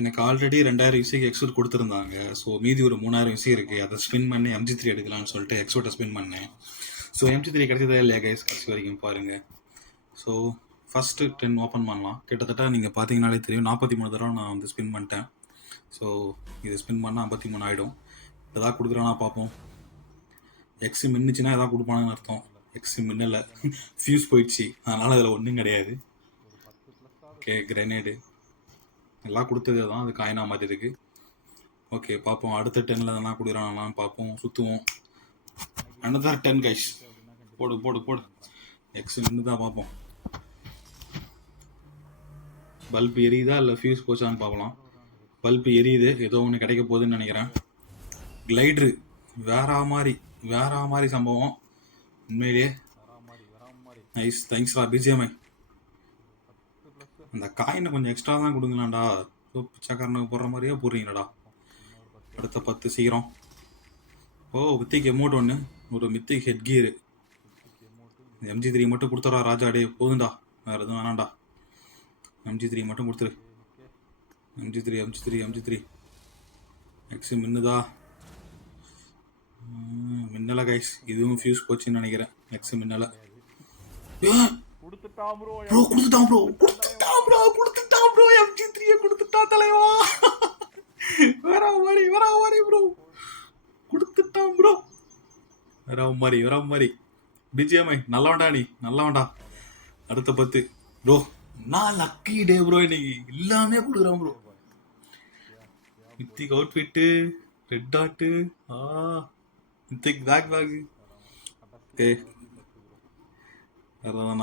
எனக்கு ஆல்ரெடி 2000 யூசிக்கு எக்ஸூட் கொடுத்துருந்தாங்க. ஸோ மீதி ஒரு 3000 யூசி இருக்குது. அதை ஸ்பின் பண்ணி MG3 எடுக்கலாம்னு சொல்லிட்டு எக்ஸூட்டை ஸ்பின் பண்ணேன். ஸோ MG3 கிடைச்சதா இல்லையா கைஸ், கடைசி வரைக்கும் பாருங்கள். ஸோ ஃபஸ்ட்டு 10 ஓப்பன் பண்ணலாம். கிட்டத்தட்ட நீங்கள் பார்த்தீங்கனாலே தெரியும் 43 தடவை நான் வந்து ஸ்பின் பண்ணிட்டேன். ஸோ இது ஸ்பின் பண்ணால் 53 ஆகிடும். எதாவது கொடுக்குறானா பார்ப்போம். எக்ஸு மின்னுச்சுன்னா எதாவது கொடுப்பானுன்னு அர்த்தம். எக்ஸு மின்னலை, ஃபியூஸ் போயிடுச்சு, அதனால் அதில் ஒன்றும் கிடையாது. ஓகே, கிரெனேடு எல்லாம் கொடுத்தது தான், அது காயினா மாதிரி இருக்குது. ஓகே பார்ப்போம் அடுத்த 10ல் எதனா கொடுக்குறானான்னு பார்ப்போம். சுற்றுவோம். another 10 guys. போடு போடு போடு. எக்ஸ் நின்று தான் பார்ப்போம். பல்ப் எரியுதா இல்லை ஃபியூஸ் போச்சான்னு பார்க்கலாம். பல்ப் எரியுது, ஏதோ ஒன்று கிடைக்க போகுதுன்னு நினைக்கிறேன். கிளைட்ரு வேற மாதிரி சம்பவம் உண்மையிலேயே. நைஸ், தேங்க்ஸ்டா பிஜிஎம்ஐ. அந்த காயினை கொஞ்சம் எக்ஸ்ட்ரா தான் கொடுங்களாண்டா. பிச்சைக்காரனுக்கு போடுற மாதிரியே போடுறீங்களாடா. அடுத்த 10 சீக்கிரம். ஓ மித்திக் எமௌண்ட் ஒன்று, ஒரு மித்திக் ஹெட் கியரு. MG3 மட்டும் கொடுத்துறா ராஜா. டே போதுண்டா, வேறு எதுவும் வேணாண்டா. MG3 மட்டும் கொடுத்துரு. MG3 x மின்னுதா? மின்னலை கைஸ். இதுவும் ஃபியூஸ் போச்சுன்னு நினைக்கிறேன். எக்ஸு மின்னலை. கொடுத்துட்டான் ப்ரோ. MG3 கொடுத்துட்டான் தலைவா. வரா மாதிரி ப்ரோ. கொடுத்துட்டான் ப்ரோ. வரா மாதிரி. பிஜிஎம்ஐ நல்லவன்டா, நீ நல்லவன்டா. அடுத்த 10 ப்ரோ. நான் லக்கி டே ப்ரோ, இன்னைக்கு எல்லாமே கொடுக்குறேன் bro. Mythic outfit, red dot, mythic bag. Okay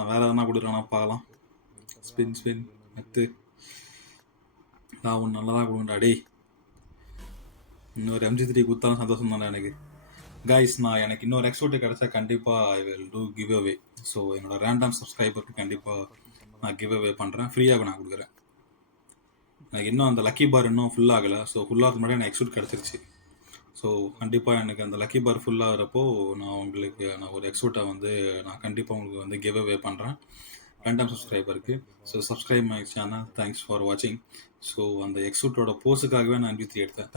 வேற எதனா கொடுக்குறானா பார்க்கலாம். ஸ்பின் அடுத்து ஒன்று நல்லதாக கொடுங்கடா டே. இன்னொரு MG3 கொடுத்தாலும் சந்தோஷம் தானே எனக்கு. கைஸ், எனக்கு இன்னொரு எக்ஸ்போர்ட்டு கிடச்சா கண்டிப்பாக I will do give away. So என்னோட ரேண்டம் சப்ஸ்கிரைபருக்கு கண்டிப்பாக நான் கிவ் அவே பண்ணுறேன். ஃப்ரீயாக நான் கொடுக்குறேன். எனக்கு இன்னும் அந்த லக்கி பார் இன்னும் ஃபுல் ஆகலை. ஸோ ஃபுல்லாக முன்னாடி எனக்கு எக்ஸ்போர்ட் கிடச்சிருச்சு. ஸோ கண்டிப்பாக எனக்கு அந்த லக்கி பார் ஃபுல்லாகிறப்போ நான் ஒரு எக்ஸ்போர்ட்டை வந்து நான் கண்டிப்பாக உங்களுக்கு வந்து கிவ் அவே பண்ணுறேன் ரேண்டம் சப்ஸ்கிரைபருக்கு. So subscribe my channel. Thanks for வாட்சிங். ஸோ அந்த எக்ஸ்போர்ட்டோட போஸுக்காகவே நான் MG3 எடுத்தேன்.